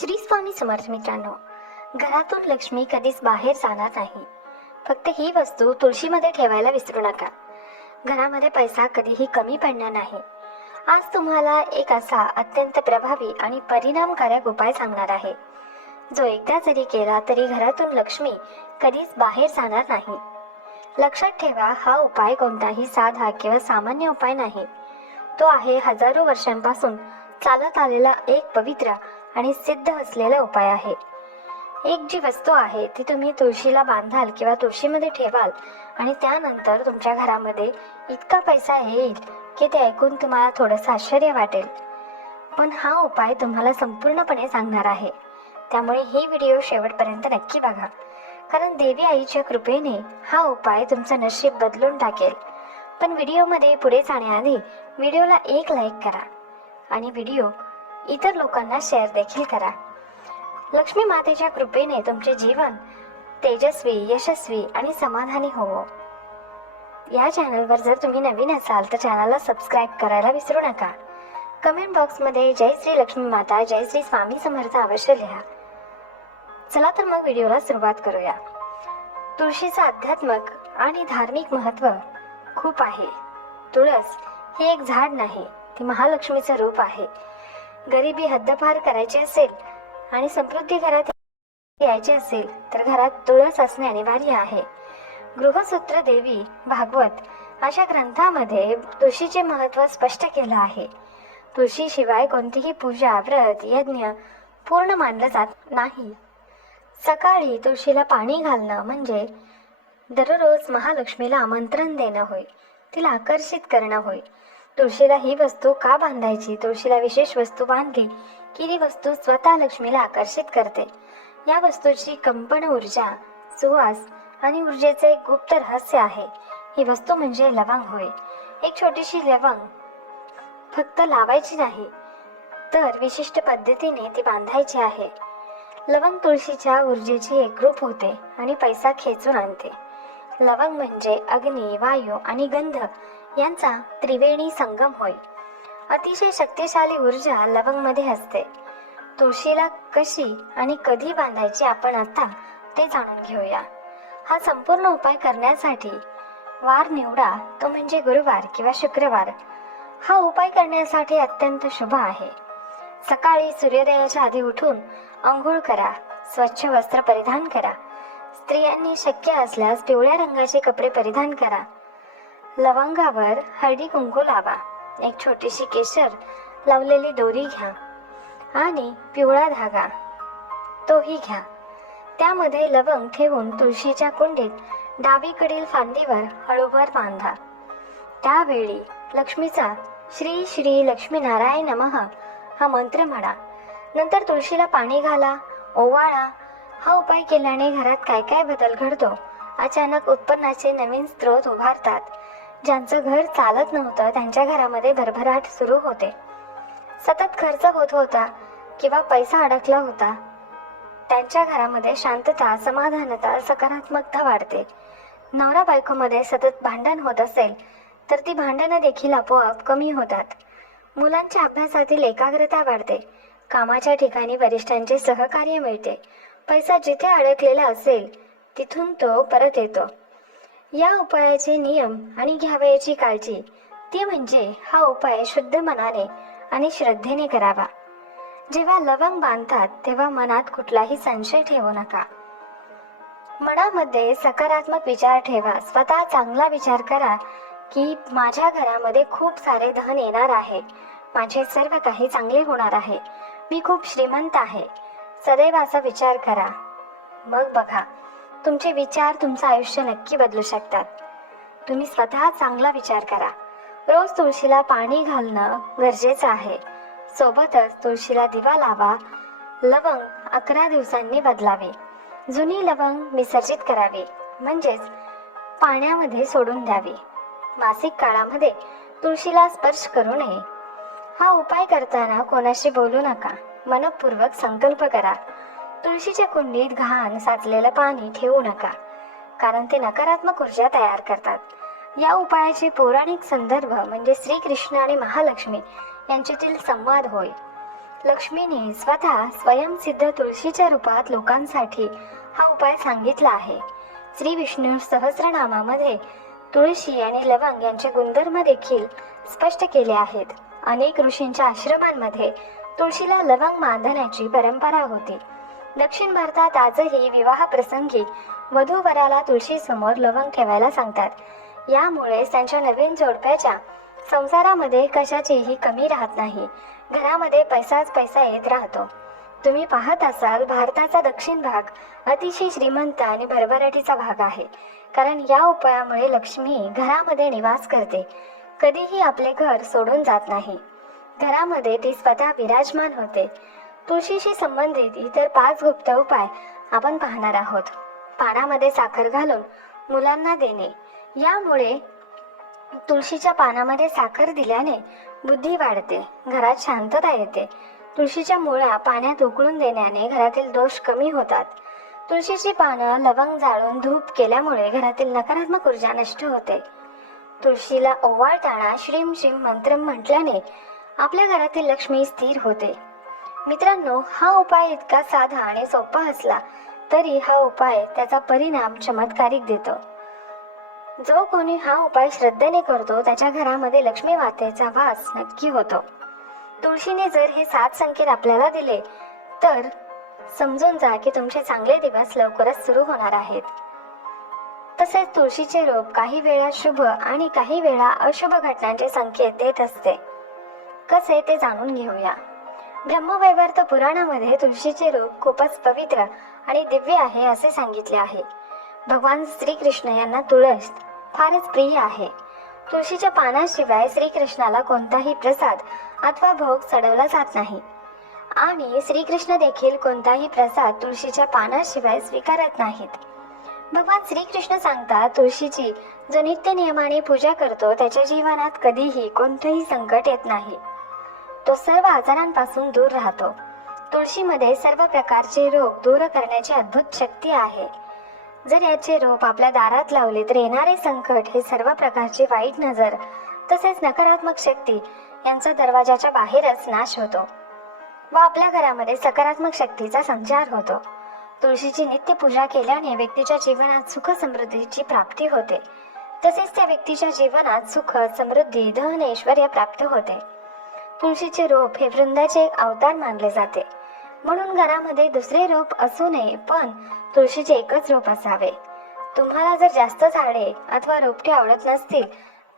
श्री स्वामी समर्थ मित्रांनो घरातून लक्ष्मी कधीच बाहेर जाणार नाही. फक्त ही वस्तू तुळशीमध्ये ठेवायला विसरू नका. घरामध्ये पैसा कधीही कमी पडणार नाही. आज तुम्हाला एक असा अत्यंत प्रभावी आणि परिणामकारक उपाय सांगणार आहे. जो एकदा जरी केला तरी घरातून लक्ष्मी कधीच बाहेर जाणार नाही. लक्षात ठेवा हा उपाय कोणताही साधा किंवा सामान्य उपाय नाही. तो आहे हजारो वर्षांपासून चालत आलेला एक पवित्र आणि सिद्ध असलेला उपाय आहे. एक जी वस्तू आहे ती तुम्ही तुळशीला बांधाल किंवा तुळशीमध्ये ठेवाल आणि त्यानंतर तुमच्या घरामध्ये इतका पैसा येईल की ते ऐकून तुम्हाला थोडंसं आश्चर्य वाटेल. पण हा उपाय तुम्हाला संपूर्णपणे सांगणार आहे. त्यामुळे ही व्हिडिओ शेवटपर्यंत नक्की बघा. कारण देवी आईच्या कृपेने हा उपाय तुमचं नशीब बदलून टाकेल. पण व्हिडिओमध्ये पुढे जाण्याआधी व्हिडिओला एक लाईक करा. आणि व्हिडिओ इतर लोकांना शेअर देखील करा. लक्ष्मी मातेच्या कृपेने तुमचे जीवन तेजस्वी यशस्वी आणि समाधानी होवो. या चॅनलवर जर तुम्ही नवीन असाल तर चॅनलला सबस्क्राईब करायला विसरू नका. कमेंट बॉक्समध्ये जय श्री लक्ष्मी माता जय श्री स्वामी समर्थ अवश्य लिहा. चला तर मग व्हिडिओला सुरुवात करूया. तुळशीचं आध्यात्मक आणि धार्मिक महत्त्व खूप आहे. तुळस हे एक झाड नाही ती महालक्ष्मीचं रूप आहे. गरिबी हद्दपार करायची असेल आणि समृद्धी घरात यायची असेल तर घरात तुळस असणे अनिवार्य आहे. गृहसूत्र देवी भागवत अशा ग्रंथामध्ये तुळशीचे महत्त्व स्पष्ट केलं आहे. तुळशीशिवाय कोणतीही पूजा व्रत यज्ञ पूर्ण मानलं जात नाही. सकाळी तुळशीला पाणी घालणं म्हणजे दररोज महालक्ष्मीला आमंत्रण देणं होय तिला आकर्षित करणं होय. तुळशीला ही वस्तू का बांधायची? तुळशीला विशेष वस्तू बांधली की ही वस्तू स्वतः लक्ष्मीला आकर्षित करते. या वस्तूची कंपन ऊर्जा सुवास आणि ऊर्जेचे एक गुप्त रहस्य आहे. ही वस्तू म्हणजे लवंग होय. एक छोटीशी लवंग फक्त लावायची नाही तर विशिष्ट पद्धतीने ती बांधायची आहे. लवंग तुळशीच्या ऊर्जेची एकरूप होते आणि पैसा खेचून आणते. लवंग म्हणजे अग्नी वायू आणि गंध यांचा त्रिवेणी संगम होय. अतिशय शक्तिशाली ऊर्जा लवंगमध्ये असते. तुळशीला कशी आणि कधी बांधायची आपण आता ते जाणून घेऊया. हा संपूर्ण उपाय करण्यासाठी वार निवडा तो म्हणजे गुरुवार किंवा शुक्रवार. हा उपाय करण्यासाठी अत्यंत शुभ आहे. सकाळी सूर्योदयाच्या आधी उठून आंघोळ करा स्वच्छ वस्त्र परिधान करा. स्त्रियांनी शक्य असल्यास पिवळ्या रंगाचे कपडे परिधान करा. लवंगावर हळदी कुंकू लावा. एक छोटीशी केशर लावलेली दोरी घ्या आणि पिवळा धागा तोही घ्या. त्यामध्ये लवंग ठेवून तुळशीच्या कुंडीत डावीकडील फांदीवर हळूभर बांधा. त्यावेळी लक्ष्मीचा श्री श्री लक्ष्मीनारायण नमः हा मंत्र म्हणा. नंतर तुळशीला पाणी घाला. ओवाळा. हा उपाय केल्याने घरात काय काय बदल घडतो? अचानक उत्पन्नाचे नवीन स्रोत उभारतात. ज्यांचं घर चालत नव्हतं त्यांच्या घरामध्ये भरभराट सुरू होते. सतत खर्च होत होता किंवा पैसा अडकला होता. त्यांच्या घरामध्ये शांतता समाधानता सकारात्मकता वाढते. नवरा बायकोमध्ये सतत भांडण होत असेल तर ती भांडणं देखील आपोआप कमी होतात. मुलांच्या अभ्यासातील एकाग्रता वाढते. कामाच्या ठिकाणी वरिष्ठांचे सहकार्य मिळते. पैसा जिथे अडकलेला असेल तिथून तो परत येतो. या उपायाचे नियम आणि घ्यावयाची काळजी. ती म्हणजे हा उपाय शुद्ध मनाने आणि श्रद्धेने करावा. जेव्हा लवंग बांधतात तेव्हा मनात कुठलाही संशय ठेवू नका. मनामध्ये सकारात्मक विचार ठेवा. स्वतः चांगला विचार करा की माझ्या घरामध्ये खूप सारे धन येणार आहे. माझे सर्व काही चांगले होणार आहे. मी खूप श्रीमंत आहे. सदैव असा विचार करा. मग बघा. तुमचे विचार तुमचं आयुष्य नक्की बदलू शकतात. तुम्ही स्वतः चांगला विचार करा. रोज तुळशीला पाणी घालणं गरजेचं आहे. सोबतच तुळशीला दिवा लावा. लवंग अकरा दिवसांनी बदलावे. जुनी लवंग विसर्जित करावी. म्हणजेच पाण्यामध्ये सोडून द्यावी. मासिक काळामध्ये तुळशीला स्पर्श करू नये. हा उपाय करताना कोणाशी बोलू नका. मनपूर्वक संकल्प करा. तुळशीच्या कुंडीत घाण साचलेलं पाणी ठेवू नका कारण ते नकारात्मक ऊर्जा तयार करतात. या उपायाचे पौराणिक संदर्भ म्हणजे श्रीकृष्ण आणि महालक्ष्मी यांच्यातील संवाद होय. लक्ष्मीने स्वतः स्वयंसिद्ध तुळशीच्या रूपात लोकांसाठी हा उपाय सांगितला आहे. श्री विष्णू सहस्रनामामध्ये तुळशी आणि लवंग यांचे गुणधर्म देखील स्पष्ट केले आहेत. अनेक ऋषींच्या आश्रमांमध्ये तुळशीला लवंग बांधण्याची परंपरा होती. दक्षिण भारतात आजही विवाह प्रसंगी वधूवराला तुळशी समोर लवंग ठेवायला सांगतात. यामुळे त्यांच्या नवीन जोडप्याच्या संसारामध्ये कशाचीही कमी राहत नाही. घरामध्ये पैसाच पैसा येत राहतो. तुम्ही पाहत असाल भारताचा दक्षिण भाग अतिशय श्रीमंत आणि भरभराटीचा भाग आहे. कारण या उपायामुळे लक्ष्मी घरामध्ये निवास करते. कधीही आपले घर सोडून जात नाही. घरामध्ये ती स्वतः विराजमान होते. तुळशीशी संबंधित इतर पाच गुप्त उपाय आपण पाहणार आहोत. पानामध्ये साखर घालून मुलांना देणे. यामुळे तुळशीच्या पानामध्ये साखर दिल्याने बुद्धी वाढते घरात शांतता येते. तुळशीच्या मुळा पाण्यात उकळून देण्याने घरातील दोष कमी होतात. तुळशीची पानं लवंग जाळून धूप केल्यामुळे घरातील नकारात्मक ऊर्जा नष्ट होते. तुळशीला ओवाळताना श्रीम श्रीम मंत्र म्हटल्याने आपल्या घरातील लक्ष्मी स्थिर होते. मित्रांनो हा उपाय इतका साधा आणि सोपा असला तरी हा उपाय त्याचा परिणाम चमत्कारिक देतो. जो कोणी हा उपाय श्रद्धेने करतो त्याच्या घरामध्ये लक्ष्मी मातेचा वास नक्की होतो. तुळशीने जर हे सात संकेत आपल्याला दिले तर समजून जा की तुमचे चांगले दिवस लवकरच सुरू होणार आहेत. तसेच तुळशीचे रोप काही वेळा शुभ आणि काही वेळा अशुभ घटनांचे संकेत देत असते. कसे ते जाणून घेऊया. ब्रह्मवैवर्त पुराणामध्ये तुळशीचे रूप खूपच पवित्र आणि दिव्य आहे असे सांगितले आहे. भगवान श्रीकृष्ण यांना तुळस फारच प्रिय आहे. तुळशीच्या पानाशिवाय श्रीकृष्णाला कोणताही प्रसाद अथवा भोग चढवला जात नाही. आणि श्रीकृष्ण देखील कोणताही प्रसाद तुळशीच्या पानाशिवाय स्वीकारत नाहीत. भगवान श्रीकृष्ण सांगतात तुळशीची जो नित्य नियमाने पूजा करतो त्याच्या जीवनात कधीही कोणतंही संकट येत नाही. तो सर्व आजारांपासून दूर राहतो. तुळशीमध्ये सर्व प्रकारचे रोग दूर करण्याची अद्भुत शक्ती आहे. जर याचे रोप आपल्या दारात लावले तर येणारे संकट हे सर्व प्रकारची वाईट नजर तसेच नकारात्मक शक्ती यांचा दरवाजाच्या बाहेरच नाश होतो व आपल्या घरामध्ये सकारात्मक शक्तीचा संचार होतो. तुळशीची नित्य पूजा केल्याने व्यक्तीच्या जीवनात सुख समृद्धीची प्राप्ती होते. तसेच त्या व्यक्तीच्या जीवनात सुख समृद्धी धन ऐश्वर्य प्राप्त होते. तुळशीचे रोप हे वृंदाचे एक अवतार मानले जाते. म्हणून घरामध्ये दुसरे रोप असू नये पण तुळशीचे एकच रोप असावे. तुम्हाला जर जास्त झाडे अथवा रोपटे आवडत नसतील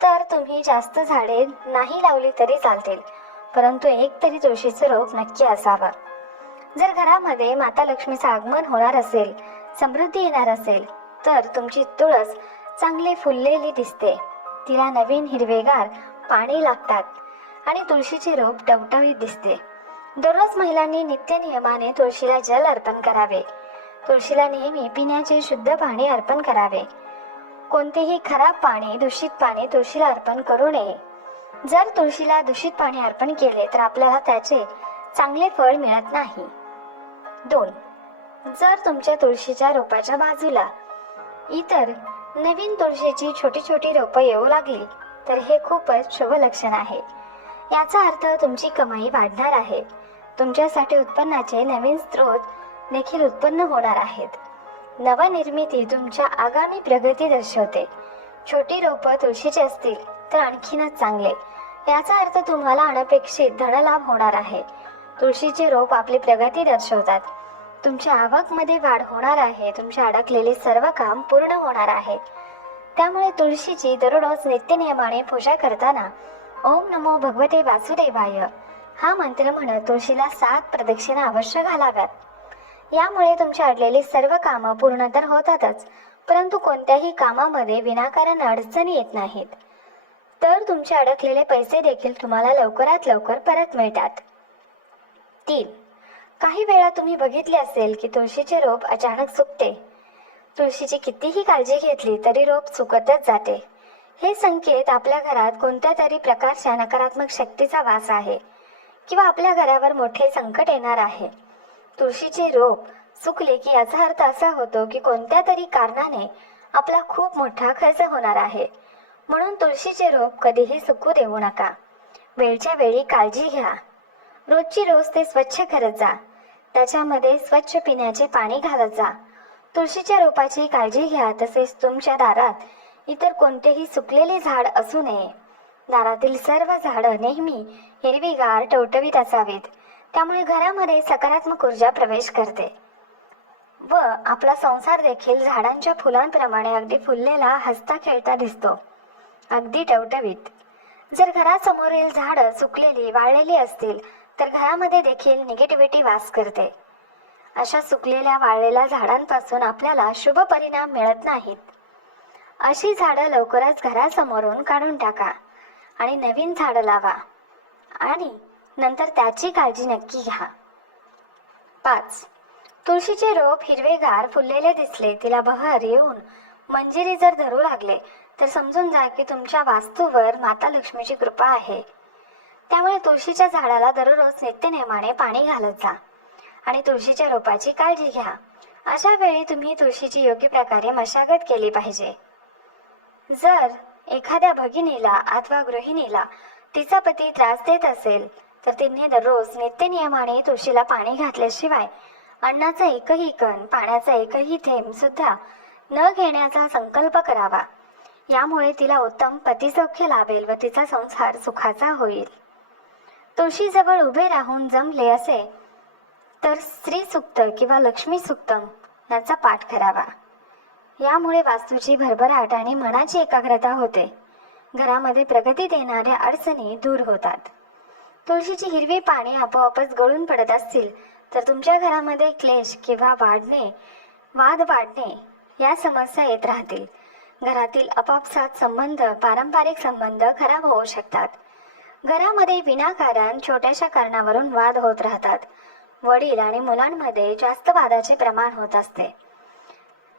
तर तुम्ही जास्त झाडे नाही लावली तरी चालतील परंतु एक तरी तुळशीचं रोप नक्की असावं. जर घरामध्ये माता लक्ष्मीचं आगमन होणार असेल समृद्धी येणार असेल तर तुमची तुळस चांगली फुललेली दिसते. तिला नवीन हिरवेगार पाणी लागतात. आणि तुळशीचे रोप टवटवीत दिसते. दररोज महिलांनी नित्य नियमाने तुळशीला जल अर्पण करावे. तुळशीला नेहमी पिण्याचे शुद्ध पाणी अर्पण करावे. कोणतेही खराब पाणी दूषित पाणी तुळशीला अर्पण करू नये. जर तुळशीला दूषित पाणी अर्पण केले तर आपल्याला त्याचे चांगले फळ मिळत नाही. दोन जर तुमच्या तुळशीच्या रोपाच्या बाजूला इतर नवीन तुळशीची छोटी छोटी रोपं येऊ लागली तर हे खूपच शुभ लक्षण आहे. याचा अर्थ तुमची कमाई वाढणार आहे. तुमच्यासाठी उत्पन्नाचे नवीन स्रोत देखील उत्पन्न होणार आहेत. नवनिर्मिती तुमच्या आगामी प्रगती दर्शवते. छोटी रोपं तुळशीची असतील तर आणखीनच चांगले. याचा अर्थ तुम्हाला अनपेक्षित धनलाभ होणार आहे. तुळशीचे रोप आपली प्रगती दर्शवतात. तुमच्या आवकमध्ये वाढ होणार आहे. तुमचे अडकलेले सर्व काम पूर्ण होणार आहे. त्यामुळे तुळशीची दररोज नित्यनियमाने पूजा करताना ओम नमो भगवते वासुदेवाय. हा मंत्र म्हणत तुळशीला सात प्रदक्षिणा अवश्य घालाव्यात. यामुळे तुमची अडलेली सर्व कामं पूर्ण तर होतातच परंतु कोणत्याही कामामध्ये विनाकारण अडचणी येत नाहीत. तर तुमचे अडकलेले पैसे देखील तुम्हाला लवकरात लवकर परत मिळतात. तीन. काही वेळा तुम्ही बघितले असेल की तुळशीचे रोप अचानक सुकते. तुळशीची कितीही काळजी घेतली तरी रोप सुकतच जाते. हे संकेत आपल्या घरात कोणत्या तरी प्रकारच्या नकारात्मक शक्तीचा वास आहे किंवा आपल्या घरावर मोठे संकट येणार आहे. तुळशीचे रोप सुकले की याचा अर्थ असा होतो की कोणत्या तरी कारणाने आपला खूप मोठा खर्च होणार आहे. म्हणून तुळशीचे रोप कधीही सुकू देऊ नका. वेळच्या वेळी काळजी घ्या. रोजची रोज ते स्वच्छ करत जा. त्याच्यामध्ये स्वच्छ पिण्याचे पाणी घालत जा. तुळशीच्या रोपाची काळजी घ्या तसेच तुमच्या दारात इतर कोणतेही सुकलेले झाड असू नये. दारातील सर्व झाडं नेहमी हिरवीगार टवटवीत असावीत. त्यामुळे घरामध्ये सकारात्मक ऊर्जा प्रवेश करते. व आपला संसार देखील झाडांच्या फुलांप्रमाणे अगदी फुललेला हसता खेळता दिसतो. अगदी टवटवीत. जर घरासमोरील झाडं सुकलेली वाळलेली असतील तर घरामध्ये देखील निगेटिव्हिटी वास करते. अशा सुकलेल्या वाळलेल्या झाडांपासून आपल्याला शुभ परिणाम मिळत नाहीत. अशी झाडं लवकरच घरासमोरून काढून टाका आणि नवीन झाडं लावा. आणि नंतर त्याची काळजी नक्की घ्या. पाच. तुळशीचे रोप हिरवेगार फुललेले दिसले तिला बहर येऊन मंजिरी जर धरू लागले तर समजून जा की तुमच्या वास्तूवर माता लक्ष्मीची कृपा आहे. त्यामुळे तुळशीच्या झाडाला दररोज नित्यनेमाने पाणी घालत जा आणि तुळशीच्या रोपाची काळजी घ्या. अशा वेळी तुम्ही तुळशीची योग्य प्रकारे मशागत केली पाहिजे. जर एखाद्या भगिनीला अथवा गृहिणीला तिचा पती त्रास देत असेल तर तिने दररोज नित्यनियमाने तुळशीला पाणी घातल्याशिवाय अन्नाचा एकही कण पाण्याचा एकही थेंब सुद्धा न घेण्याचा संकल्प करावा. यामुळे तिला उत्तम पतिसौख्य लाभेल व तिचा संसार सुखाचा होईल. तुळशीजवळ उभे राहून जमले असे तर स्त्री सुक्त किंवा लक्ष्मी सुक्तम याचा पाठ करावा. यामुळे वास्तूची भरभराट आणि मनाची एकाग्रता होते. घरामध्ये प्रगती देणाऱ्या अडचणी दूर होतात. तुळशीची हिरवी पाने आपोआपच गळून पडत असतील तर तुमच्या घरामध्ये क्लेश किंवा वाढणे वाद वाढणे या समस्या येत राहतील. घरातील आपापसात संबंध पारंपरिक संबंध खराब होऊ शकतात. घरामध्ये विनाकारण छोट्याशा कारणावरून वाद होत राहतात. वडील आणि मुलांमध्ये जास्त वादाचे प्रमाण होत असते.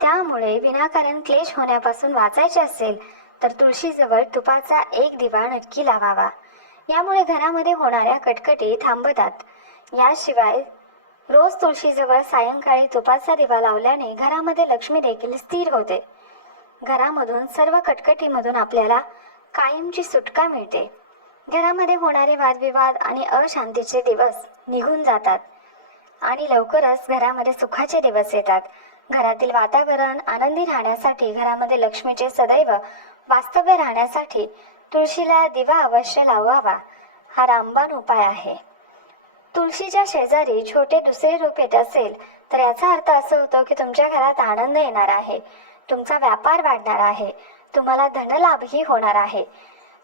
त्यामुळे विनाकारण क्लेश होण्यापासून वाचायचे असेल तर तुळशीजवळ तुपाचा एक दिवा नक्की लावावा. यामुळे घरामध्ये होणाऱ्या कटकटी थांबतात. याशिवाय रोज तुळशीजवळ सायंकाळी तुपाचा दिवा लावल्याने घरामध्ये लक्ष्मी देखील स्थिर होते. घरामधून सर्व कटकटीमधून आपल्याला कायमची सुटका मिळते. घरामध्ये होणारे वादविवाद आणि अशांतीचे दिवस निघून जातात आणि लवकरच घरामध्ये सुखाचे दिवस येतात. घरातील वातावरण आनंदी राहण्यासाठी घरामध्ये लक्ष्मीचे सदैव वास्तव्य राहण्यासाठी तुळशीला दिवा अवश्य लावावा. हा रामबाण उपाय आहे. तुळशीच्या शेजारी छोटे दुसरे रोप येत असेल तर याचा अर्थ असं होतो की तुमच्या घरात आनंद येणार आहे. तुमचा व्यापार वाढणार आहे. तुम्हाला धनलाभही होणार आहे.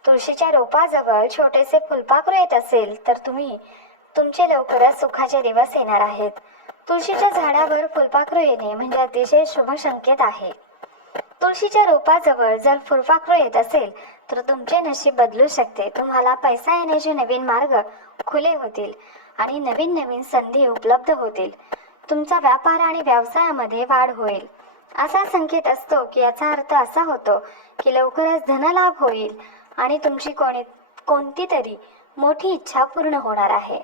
तुळशीच्या रोपाजवळ छोटेसे फुलपाखरू येत असेल तर तुम्ही तुमचे लवकरच सुखाचे दिवस येणार आहेत. तुळशीच्या झाडावर फुलपाखरू येणे म्हणजे अतिशय शुभ संकेत आहे. तुळशीच्या रोपाजवळ जर फुलपाखरू येत असेल तर तुमचे नशीब बदलू शकते. तुम्हाला पैसा येण्याचे नवीन मार्ग खुले होतील आणि नवीन नवीन संधी उपलब्ध होतील. तुमचा व्यापार आणि व्यवसायामध्ये वाढ होईल. असा संकेत असतो की याचा अर्थ असा होतो की लवकरच धनलाभ होईल आणि तुमची कोणी कोणती तरी मोठी इच्छा पूर्ण होणार आहे.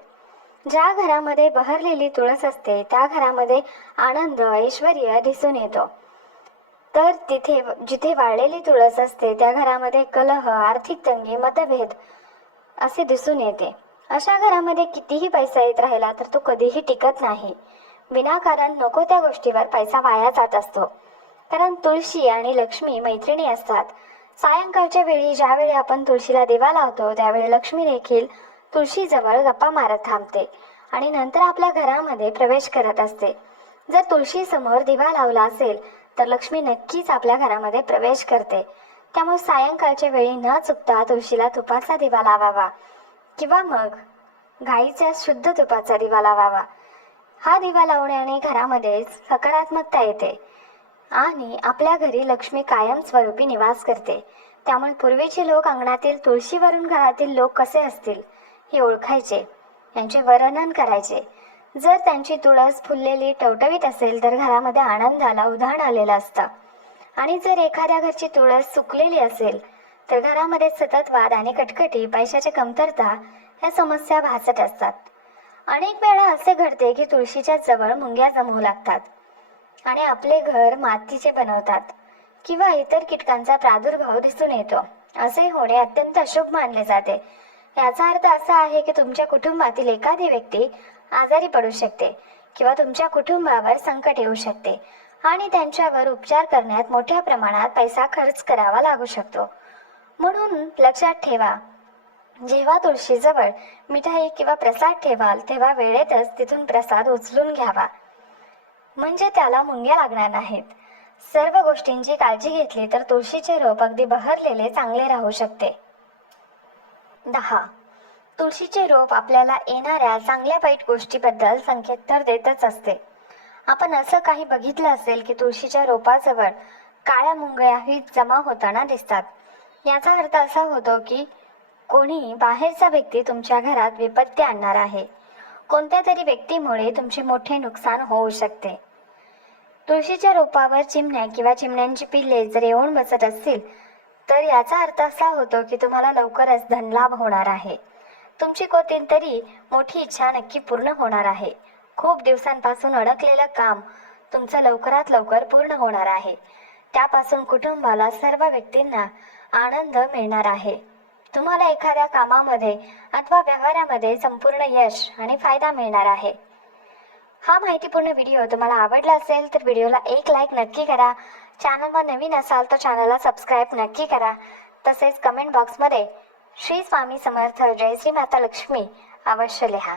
ज्या घरामध्ये बहरलेली तुळस असते त्या घरामध्ये आनंद ऐश्वर दिसून येतो. तर तिथे जिथे वाळलेली तुळस असते त्या घरामध्ये कलह आर्थिक तंगी मतभेद असे दिसून येते. अशा घरामध्ये कितीही पैसा येत राहिला तर तो कधीही टिकत नाही. विनाकारण नको त्या गोष्टीवर पैसा वाया जात असतो. कारण तुळशी आणि लक्ष्मी मैत्रिणी असतात. सायंकाळच्या वेळी ज्यावेळी आपण तुळशीला दिवा लावतो त्यावेळी लक्ष्मी देखील तुळशीजवळ गप्पा मारत थांबते आणि नंतर आपल्या घरामध्ये प्रवेश करत असते. जर तुळशी समोर दिवा लावला असेल तर लक्ष्मी नक्कीच आपल्या घरामध्ये प्रवेश करते. त्यामुळे सायंकाळच्या वेळी न चुकता तुळशीला तुपाचा दिवा लावावा किंवा मग गाईच्या शुद्ध तुपाचा दिवा लावावा. हा दिवा लावण्याने घरामध्ये सकारात्मकता येते आणि आपल्या घरी लक्ष्मी कायम स्वरूपी निवास करते. त्यामुळे पूर्वीचे लोक अंगणातील तुळशीवरून घरातील लोक कसे असतील? हे ओळखायचे. यांचे वर्णन करायचे. जर त्यांची तुळस फुललेली टवटवीत असेल तर घरामध्ये आनंदाला उधाण आलेलं असतं. आणि जर एखाद्या घरची तुळस सुकलेली असेल तर घरामध्ये सतत वाद आणि कटकटी पैशाची कमतरता ह्या समस्या भासत असतात. अनेक वेळा असे घडते की तुळशीच्या जवळ मुंग्या जमवू लागतात आणि आपले घर मातीचे बनवतात किंवा इतर कीटकांचा प्रादुर्भाव दिसून येतो. असे होणे अत्यंत अशुभ मानले जाते. याचा अर्थ असा आहे की तुमच्या कुटुंबातील एखादी व्यक्ती आजारी पडू शकते किंवा तुमच्या कुटुंबावर संकट येऊ शकते आणि त्यांच्यावर उपचार करण्यात मोठ्या प्रमाणात पैसा खर्च करावा लागू शकतो. म्हणून लक्षात ठेवा जेव्हा तुळशीजवळ मिठाई किंवा प्रसाद ठेवाल तेव्हा वेळेतच तिथून प्रसाद उचलून घ्यावा. म्हणजे त्याला मुंग्या लागणार नाहीत. सर्व गोष्टींची काळजी घेतली तर तुळशीचे रोप अगदी बहरलेले चांगले राहू शकते. दहा. तुळशीचे रोप आपल्याला येणाऱ्या चांगल्या वाईट गोष्टीबद्दल संकेत तर देतच असते. आपण असं काही बघितलं असेल की तुळशीच्या रोपाजवळ काळ्या मुंगळ्याही जमा होताना दिसतात. याचा अर्थ असा होतो की कोणी बाहेरचा व्यक्ती तुमच्या घरात विपत्ती आणणार आहे. कोणत्या तरी व्यक्तीमुळे तुमचे मोठे नुकसान होऊ शकते. तुळशीच्या रोपावर चिमण्या किंवा चिमण्यांची पिल्ले जर येऊन बसत असतील तर याचा अर्थ असा होतो की तुम्हाला लवकरच धनलाभ होणार आहे. तुमची कोणतीतरी मोठी इच्छा नक्की पूर्ण होणार आहे. खूप दिवसांपासून अडकलेलं काम तुमचं लवकरात लवकर पूर्ण होणार आहे. त्यापासून कुटुंबाला सर्व व्यक्तींना आनंद मिळणार आहे. तुम्हाला एखाद्या कामामध्ये अथवा व्यवहारामध्ये संपूर्ण यश आणि फायदा मिळणार आहे. हा माहितीपूर्ण व्हिडिओ तुम्हाला आवडला असेल तर व्हिडिओला एक लाईक नक्की करा. चॅनलवर नवीन असाल तर चॅनलला सबस्क्राईब नक्की करा. तसेच कमेंट बॉक्समध्ये श्री स्वामी समर्थ जय श्री माता लक्ष्मी अवश्य लिहा.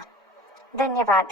धन्यवाद.